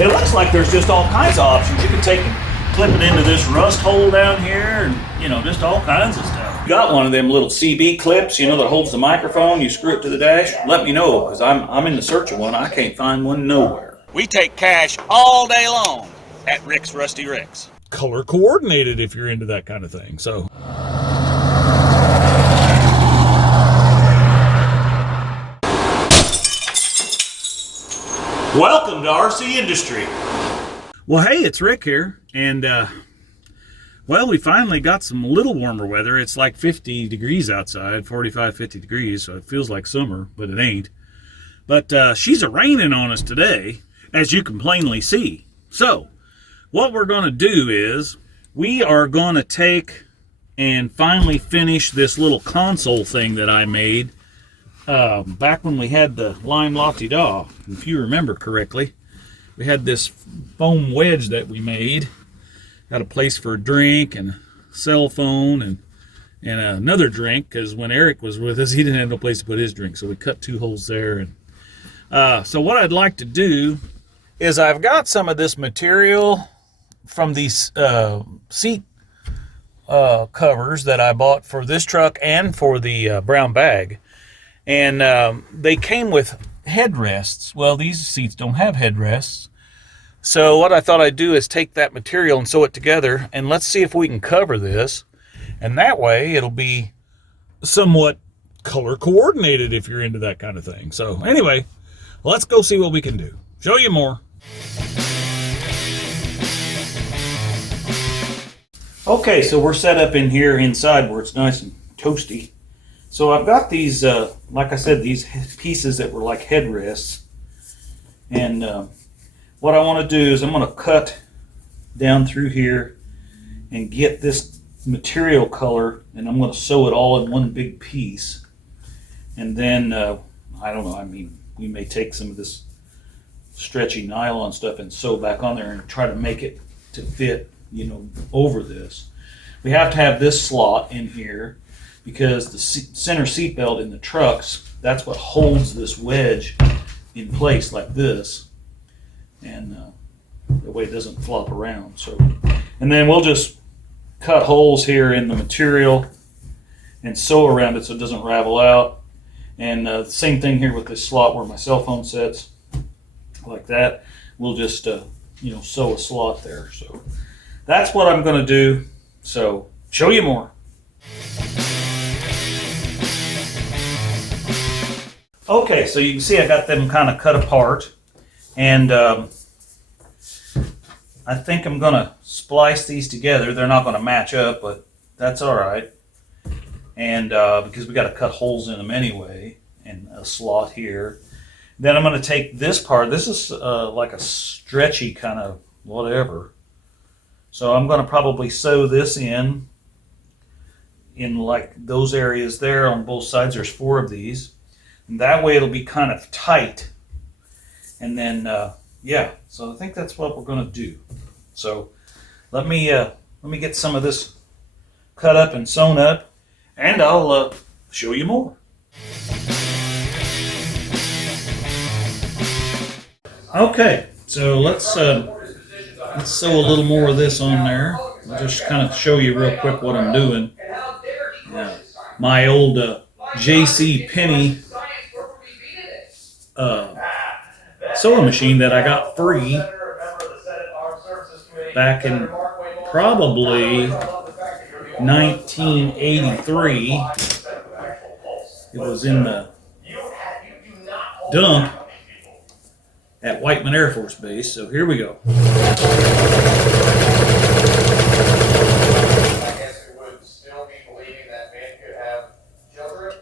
It looks like there's just all kinds of options. You can take and clip it into this rust hole down here, and you know, just all kinds of stuff. Got one of them little CB clips, you know, that holds the microphone. You screw it to the dash. Let me know, because I'm in the search of one. I can't find one nowhere. We take cash all day long at Rick's Rusty Rick's. Color coordinated if you're into that kind of thing. So. Welcome to RCindustry. Well, hey, it's Rick here, and well, we finally got some little warmer weather. It's like 50 degrees outside, 45, 50 degrees, so it feels like summer, but it ain't. But she's a-raining on us today, as you can plainly see. So, what we're going to do is, we are going to take and finally finish this little console thing that I made back when we had the limelateda. If you remember correctly, we had this foam wedge that we made. Got a place for a drink and a cell phone and another drink, because when Eric was with us, he didn't have no place to put his drink, so we cut 2 holes there. And so what I'd like to do is, I've got some of this material from these seat covers that I bought for this truck and for the brown bag, and they came with headrests. Well, these seats don't have headrests. So what I thought I'd do is take that material and sew it together, and let's see if we can cover this. And that way it'll be somewhat color coordinated if you're into that kind of thing. So anyway, let's go see what we can do. Show you more. Okay, so we're set up in here inside where it's nice and toasty. So I've got these, like I said, these pieces that were like headrests. And what I want to do is I'm going to cut down through here and get this material color, and I'm going to sew it all in one big piece. And then, I don't know, I mean, we may take some of this stretchy nylon stuff and sew back on there and try to make it to fit, you know, over this. We have to have this slot in here because the center seat belt in the trucks, that's what holds this wedge in place like this. And that way it doesn't flop around. So, and then we'll just cut holes here in the material and sew around it so it doesn't ravel out. And the same thing here with this slot where my cell phone sits, like that. We'll just you know, sew a slot there. So that's what I'm going to do. So show you more. Okay, so you can see I got them kind of cut apart. And I think I'm going to splice these together. They're not going to match up, but that's all right. And because we got to cut holes in them anyway, and a slot here. Then I'm going to take this part. This is like a stretchy kind of whatever. So I'm going to probably sew this in like those areas there on both sides. There's 4 of these. And that way it'll be kind of tight. And then, yeah, so I think that's what we're going to do. So let me get some of this cut up and sewn up, and I'll show you more. Okay, so let's sew a little more of this on there. I'll just kind of show you real quick what I'm doing. My old J.C. Penney sewing machine that I got free back in probably 1983. It was in the dump at Whiteman Air Force Base. So here we go. I guess we would still be believing that men could have children.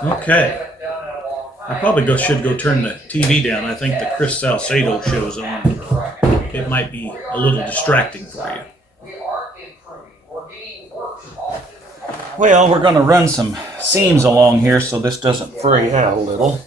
Okay. I probably should go turn the TV down. I think the Chris Salcedo show's on. it might be a little distracting for you. We are improving. We're getting worse all through the Well, we're going to run some seams along here so this doesn't fray out a little.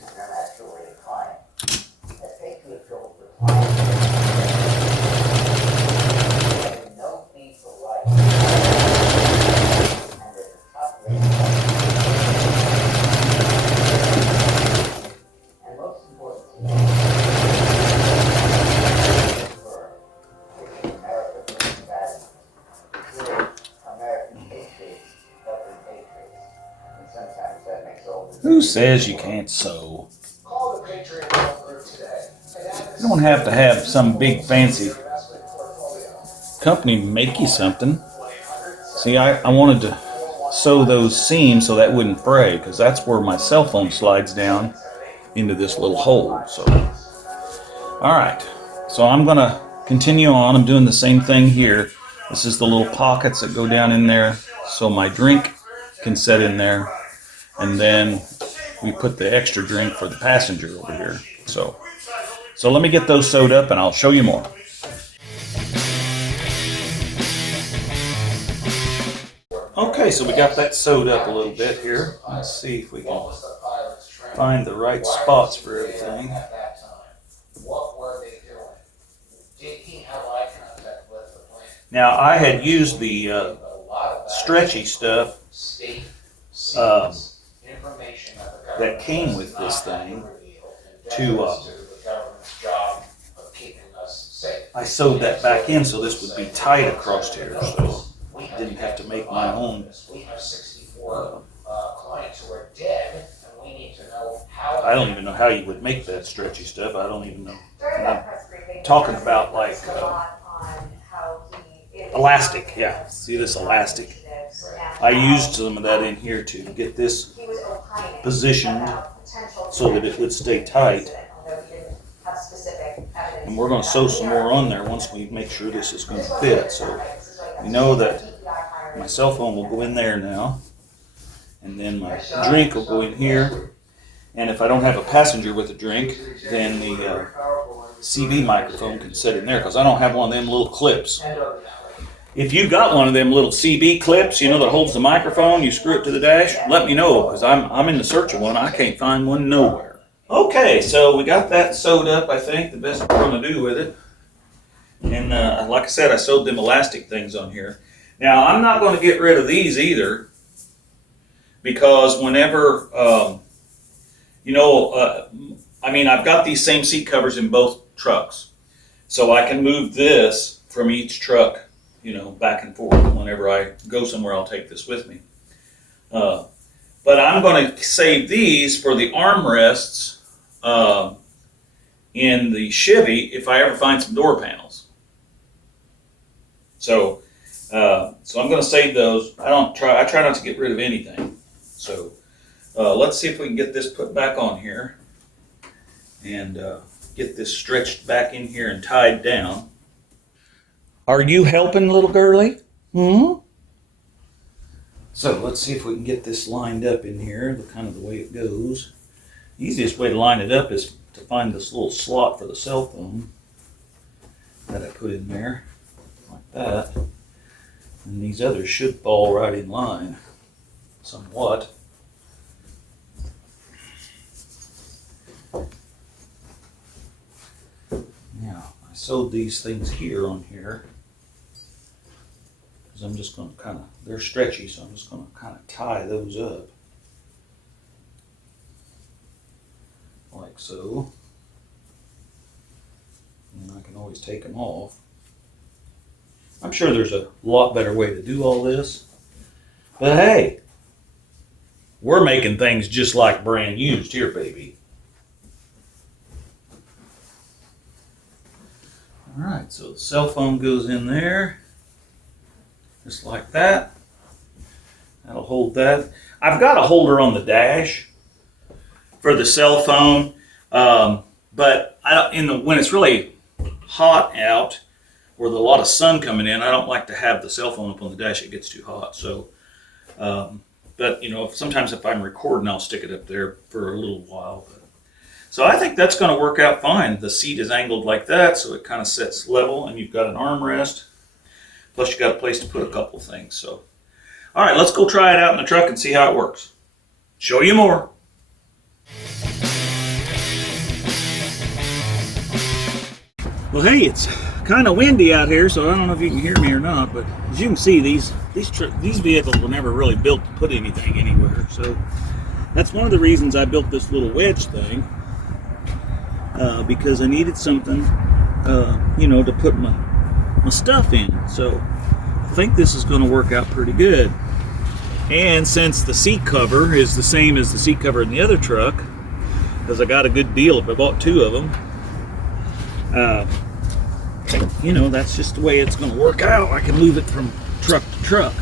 Who says you can't sew? You don't have to have some big fancy company make you something. See, I wanted to sew those seams so that wouldn't fray, because that's where my cell phone slides down into this little hole. So, all right. So I'm going to continue on. I'm doing the same thing here. This is the little pockets that go down in there so my drink can set in there. And then we put the extra drink for the passenger over here. So let me get those sewed up and I'll show you more. Okay, so we got that sewed up a little bit here. Let's see if we can find the right spots for everything. What were they doing? Did he have eye contact with the plant? Now, I had used the stretchy stuff that came with this thing to I sewed that back in so this would be tight across here, so I didn't have to make my own. We have 64 clients who are dead, and we need to know how. I don't even know how you would make that stretchy stuff. I don't even know. I'm talking about like elastic. Yeah, see this elastic? I used some of that in here to get this positioned so that it would stay tight. And we're going to sew some more on there once we make sure this is going to fit. So we know that my cell phone will go in there now, and then my drink will go in here. And if I don't have a passenger with a drink, then the CV microphone can sit in there, because I don't have one of them little clips. If you got one of them little CB clips, you know, that holds the microphone, you screw it to the dash, let me know, because I'm in the search of one. I can't find one nowhere. Okay, so we got that sewed up, I think, the best we're going to do with it. And like I said, I sewed them elastic things on here. Now, I'm not going to get rid of these either, because whenever, I mean, I've got these same seat covers in both trucks. So I can move this from each truck, you know, back and forth. Whenever I go somewhere, I'll take this with me. But I'm going to save these for the armrests in the Chevy if I ever find some door panels. So I'm going to save those. I try not to get rid of anything. So let's see if we can get this put back on here and get this stretched back in here and tied down. Are you helping, little girlie? So let's see if we can get this lined up in here, kind of the way it goes. The easiest way to line it up is to find this little slot for the cell phone that I put in there, like that. And these others should fall right in line, somewhat. Now, I sewed these things here on here. I'm just going to they're stretchy, so I'm just going to kind of tie those up. Like so. And I can always take them off. I'm sure there's a lot better way to do all this. But hey, we're making things just like brand used here, baby. All right, so the cell phone goes in there. Just like that. That'll hold that. I've got a holder on the dash for the cell phone, but when it's really hot out or there's a lot of sun coming in, I don't like to have the cell phone up on the dash. It gets too hot. So, but you know, sometimes if I'm recording, I'll stick it up there for a little while. So I think that's going to work out fine. The seat is angled like that, so it kind of sits level, and you've got an armrest. Plus, you got a place to put a couple of things. So, all right, let's go try it out in the truck and see how it works. Show you more. Well, hey, it's kind of windy out here, so I don't know if you can hear me or not. But as you can see, these vehicles were never really built to put anything anywhere. So that's one of the reasons I built this little wedge thing, because I needed something, to put my stuff in. So I think this is going to work out pretty good. And since the seat cover is the same as the seat cover in the other truck, because I got a good deal if I bought 2 of them, that's just the way it's going to work out. I can move it from truck to truck.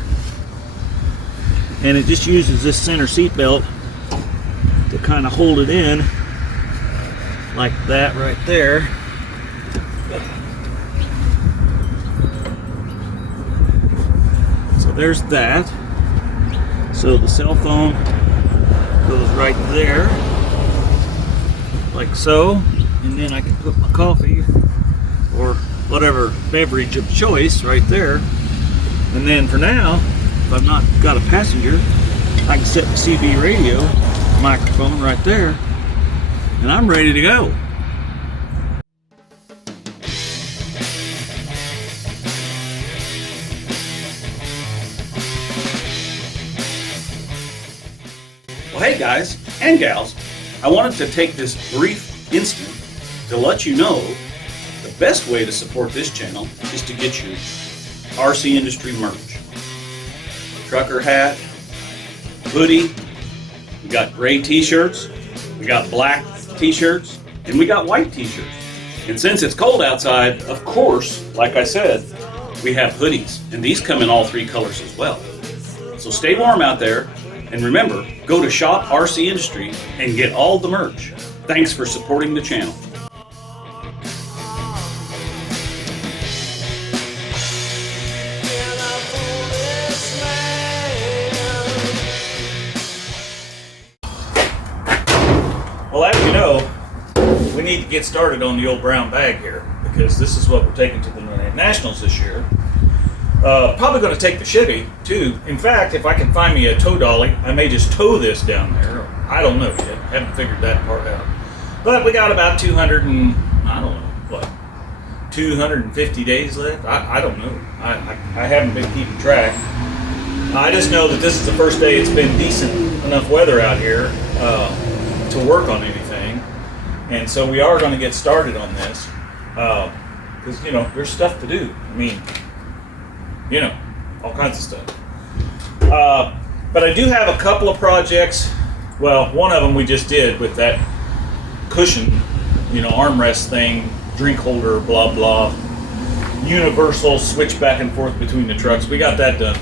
And it just uses this center seat belt to kind of hold it in like that right there. So there's that. So the cell phone goes right there, like so, and then I can put my coffee or whatever beverage of choice right there. And then for now, if I've not got a passenger, I can set the CB radio microphone right there, and I'm ready to go. Well, hey guys and gals, I wanted to take this brief instant to let you know the best way to support this channel is to get your RCindustry merch. Trucker hat, hoodie, we got gray t-shirts, we got black t-shirts, and we got white t-shirts. And since it's cold outside, of course, like I said, we have hoodies, and these come in all 3 colors as well. So stay warm out there, and remember, go to Shop RCindustry and get all the merch. Thanks for supporting the channel. Well, as you know, we need to get started on the old brown bag here, because this is what we're taking to the Nationals this year. Probably going to take the Chevy too. In fact, if I can find me a tow dolly, I may just tow this down there. I don't know yet. Haven't figured that part out. But we got about 250 days left. I don't know. I haven't been keeping track. I just know that this is the first day it's been decent enough weather out here to work on anything, and so we are going to get started on this because there's stuff to do. I mean, all kinds of stuff. But I do have a couple of projects. Well, one of them we just did with that cushion, armrest thing, drink holder, blah blah, universal switch back and forth between the trucks. We got that done.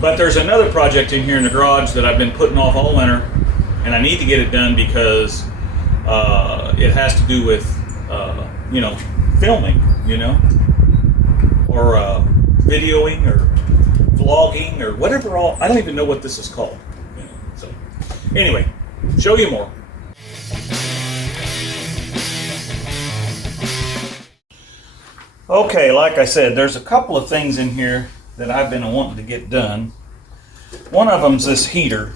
But there's another project in here in the garage that I've been putting off all winter, and I need to get it done because it has to do with filming, or videoing or vlogging or whatever. I don't even know what this is called. So anyway, show you more. Okay, like I said, there's a couple of things in here that I've been wanting to get done. One of them's this heater.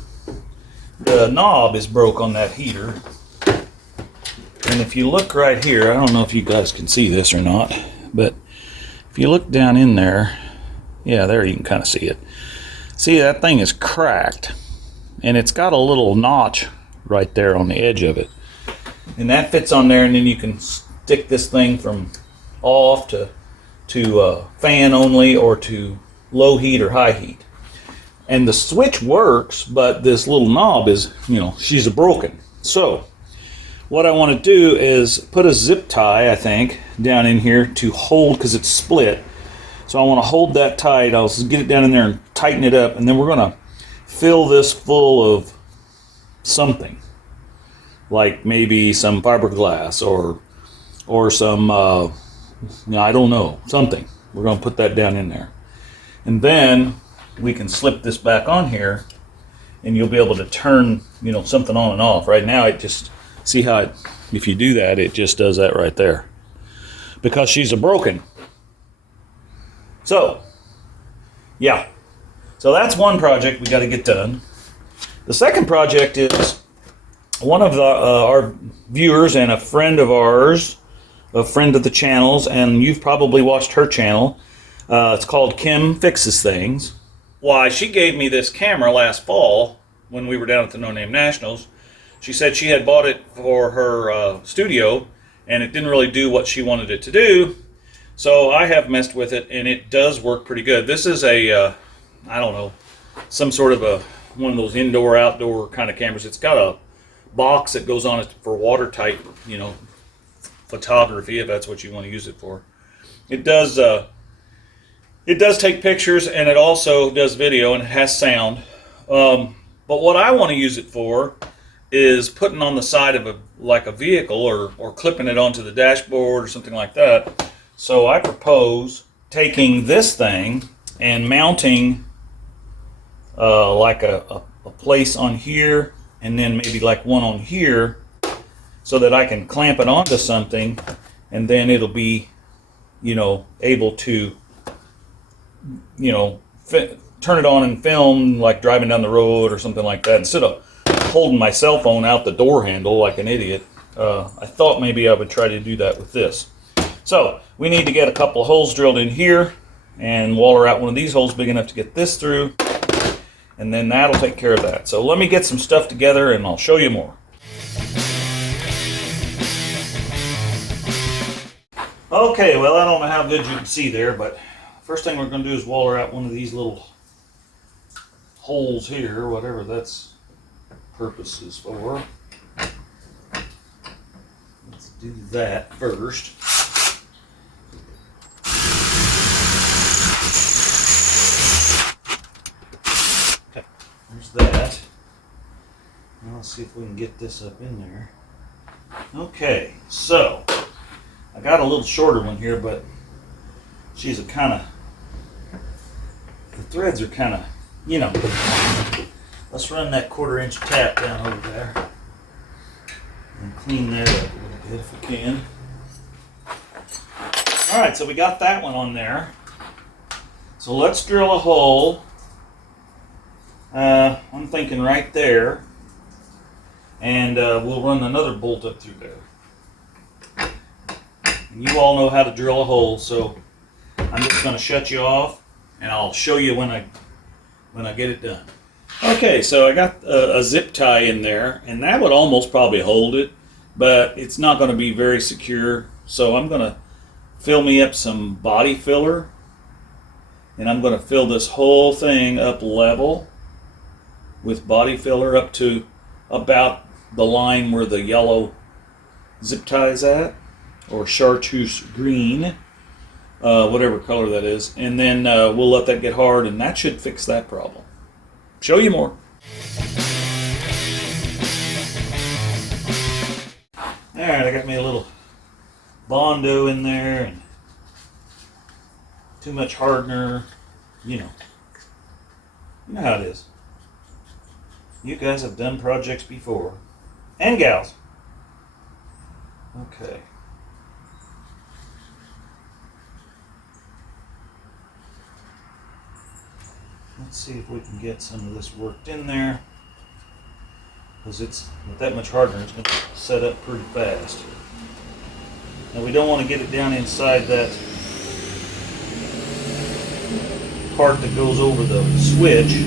The knob is broke on that heater, and if you look right here, I don't know if you guys can see this or not, but if you look down in there, yeah, there you can kind of see it. See, that thing is cracked, and it's got a little notch right there on the edge of it, and that fits on there, and then you can stick this thing from off to fan only, or to low heat or high heat. And the switch works, but this little knob is, she's broken. So what I want to do is put a zip tie, I think, down in here to hold, because it's split. So I want to hold that tight. I'll get it down in there and tighten it up, and then we're going to fill this full of something, like maybe some fiberglass or some, I don't know, something. We're going to put that down in there. And then we can slip this back on here, and you'll be able to turn, something on and off. Right now, it just, see how it if you do that, it just does that right there. Because she's a broken. So, yeah. So that's one project we got to get done. The second project is one of our viewers and a friend of ours, a friend of the channel's, and you've probably watched her channel. It's called Kim Fixes Things. Why, she gave me this camera last fall when we were down at the No Name Nationals. She said she had bought it for her studio, and it didn't really do what she wanted it to do. So I have messed with it, and it does work pretty good. This is a, I don't know, some sort of one of those indoor-outdoor kind of cameras. It's got a box that goes on it for watertight, you know, photography, if that's what you want to use it for. It does take pictures, and it also does video, and it has sound. But what I want to use it for is putting on the side of a vehicle, or clipping it onto the dashboard or something like that. So I propose taking this thing and mounting like a place on here, and then maybe like one on here, so that I can clamp it onto something, and then it'll be, you know, able to, you know, turn it on and film like driving down the road or something like that, instead of holding my cell phone out the door handle like an idiot. I thought maybe I would try to do that with this. So we need to get a couple of holes drilled in here and waller out one of these holes big enough to get this through, and then that'll take care of that. So let me get some stuff together and I'll show you more. Okay, well, I don't know how good you can see there, but first thing we're going to do is waller out one of these little holes here, whatever that's purpose is for. Let's do that first. Okay, there's that. Now let's see if we can get this up in there. Okay, so I got a little shorter one here, but she's a kind of, the threads are kind of, you know. Let's run that 1/4 inch tap down over there and clean that up a little bit if we can. All right, so we got that one on there. So let's drill a hole. I'm thinking right there, and we'll run another bolt up through there. And you all know how to drill a hole, so I'm just going to shut you off, and I'll show you when I get it done. Okay, so I got a zip tie in there, and that would almost probably hold it, but it's not going to be very secure. So I'm going to fill me up some body filler, and I'm going to fill this whole thing up level with body filler up to about the line where the yellow zip tie is at, or chartreuse green, whatever color that is, and then we'll let that get hard, and that should fix that problem. Show you more. Alright, I got me a little Bondo in there, and too much hardener, you know. You know how it is. You guys have done projects before. And gals. Okay. Let's see if we can get some of this worked in there, because it's with that much hardener, it's going to set up pretty fast. Now we don't want to get it down inside that part that goes over the switch.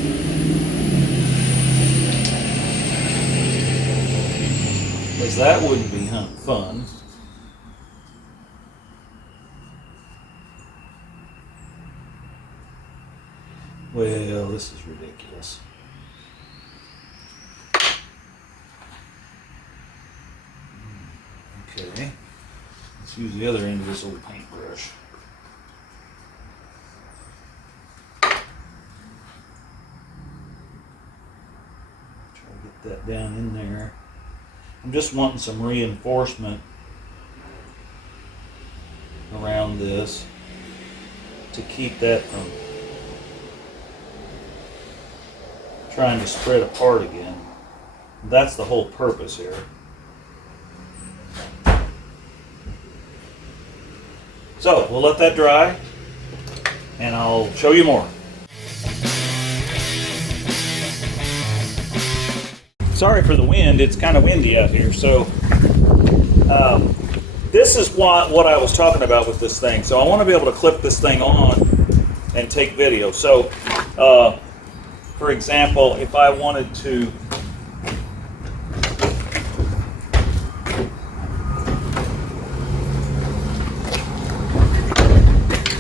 Because that wouldn't be fun. Well, this is ridiculous. Okay, let's use the other end of this old paintbrush. Try to get that down in there. I'm just wanting some reinforcement around this to keep that from trying to spread apart again. That's the whole purpose here. So we'll let that dry, and I'll show you more. Sorry for the wind, it's kind of windy out here. So this is what I was talking about with this thing. So I want to be able to clip this thing on and take video. So for example, if I wanted to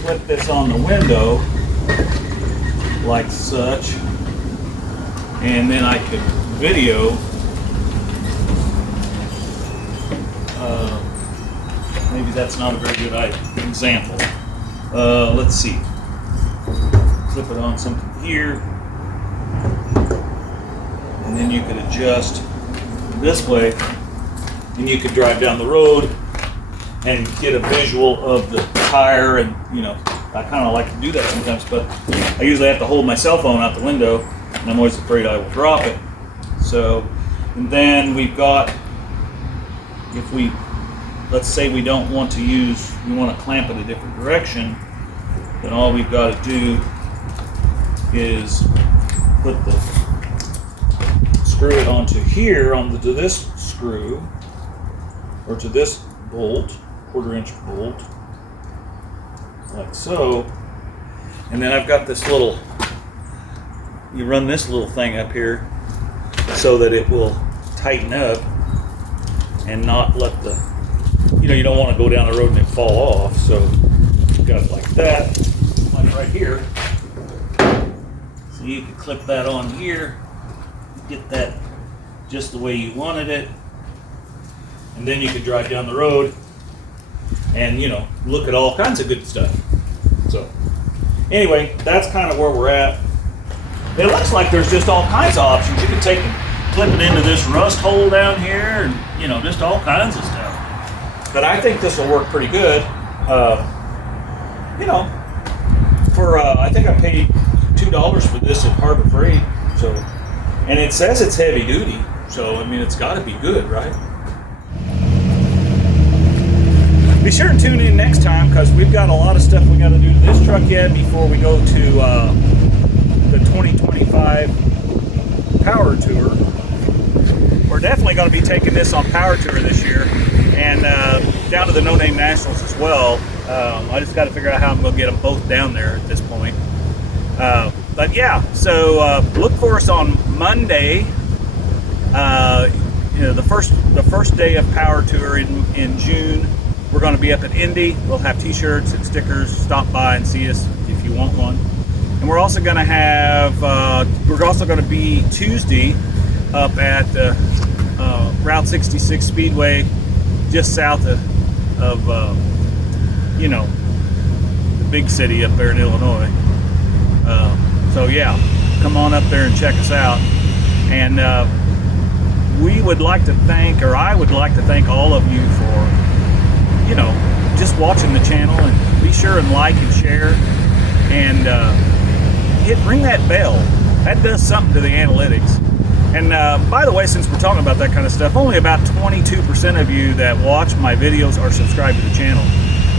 clip this on the window like such, and then I could video. Maybe that's not a very good example. Let's see. Clip it on something here, and then you could adjust this way, and you could drive down the road and get a visual of the tire. And you know, I kind of like to do that sometimes, but I usually have to hold my cell phone out the window, and I'm always afraid I will drop it. So, and then we've got, if we, let's say we don't want to use, we want to clamp it a different direction, then all we've got to do is put screw it onto here, to this screw, or to this bolt, 1/4 inch bolt, like so. And then I've got this little, you run this little thing up here so that it will tighten up and not let the, you don't want to go down the road and it fall off. So you've got it like that, like right here. So you can clip that on here, get that just the way you wanted it, and then you could drive down the road and look at all kinds of good stuff. So anyway, that's kind of where we're at. It looks like there's just all kinds of options. You can take and clip it into this rust hole down here, and just all kinds of stuff. But I think this will work pretty good. I think I paid $2 for this at Harbor Freight. So, and it says it's heavy duty. So I mean, it's got to be good, right? Be sure to tune in next time, because we've got a lot of stuff we got to do to this truck yet before we go to the 2025 Power Tour. We're definitely going to be taking this on Power Tour this year, and down to the No Name Nationals as well. I just got to figure out how I'm going to get them both down there at this point. But yeah, so look for us on Monday. The first day of Power Tour in June. We're going to be up at Indy. We'll have t-shirts and stickers. Stop by and see us if you want one. And we're also going to have, be Tuesday up at Route 66 Speedway, just south of the big city up there in Illinois. So yeah, come on up there and check us out. And we would like to thank, or I would like to thank all of you for, just watching the channel, and be sure and like and share, and ring that bell. That does something to the analytics. And by the way, since we're talking about that kind of stuff, only about 22% of you that watch my videos are subscribed to the channel.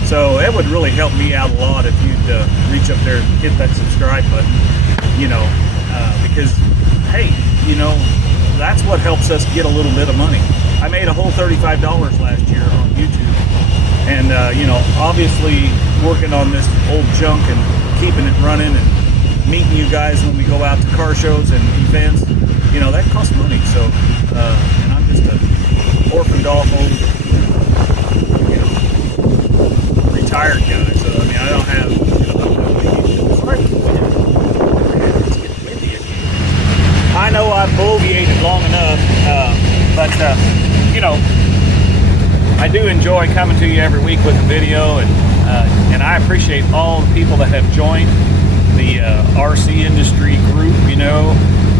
So it would really help me out a lot if you'd reach up there and hit that subscribe button, because, hey, that's what helps us get a little bit of money. I made a whole $35 last year on YouTube. And, obviously working on this old junk and keeping it running and meeting you guys when we go out to car shows and events, that costs money. So, and I'm just a orphaned off old, retired guy. So, I mean, I don't have, sorry for the wind. It's getting windy again. I know I've bloviated long enough, but, I do enjoy coming to you every week with a video, and I appreciate all the people that have joined the RCindustry group.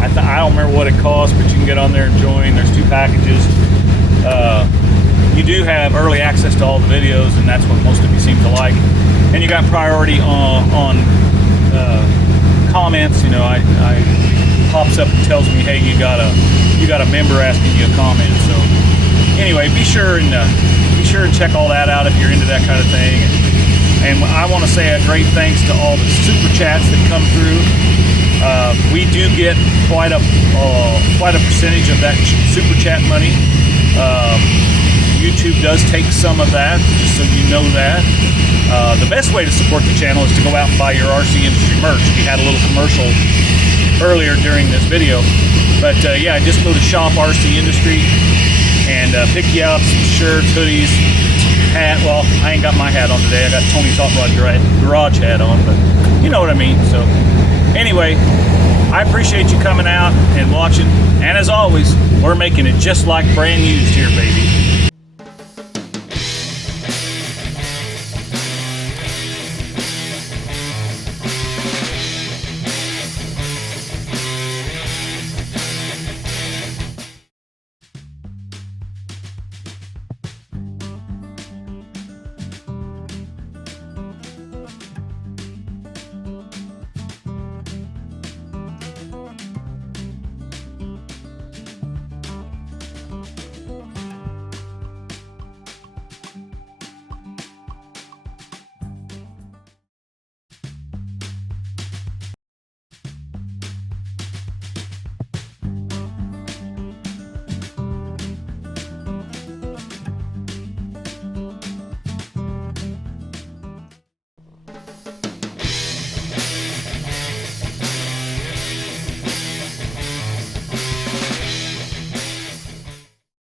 I don't remember what it costs, but you can get on there and join. There's 2 packages. You do have early access to all the videos, and that's what most of you seem to like. And you got priority on comments. I pops up and tells me, hey, you got a member asking you a comment. So anyway, be sure and check all that out if you're into that kind of thing. And I want to say a great thanks to all the super chats that come through. We do get quite a percentage of that super chat money. YouTube does take some of that, just so you know that. The best way to support the channel is to go out and buy your RC Industry merch. We had a little commercial earlier during this video. But yeah, just go to Shop RC Industry and pick you out some shirts, hoodies, hat. Well, I ain't got my hat on today. I got Tony's Hot Rod Garage hat on, but you know what I mean. So anyway, I appreciate you coming out and watching. And as always, we're making it just like brand used here, baby.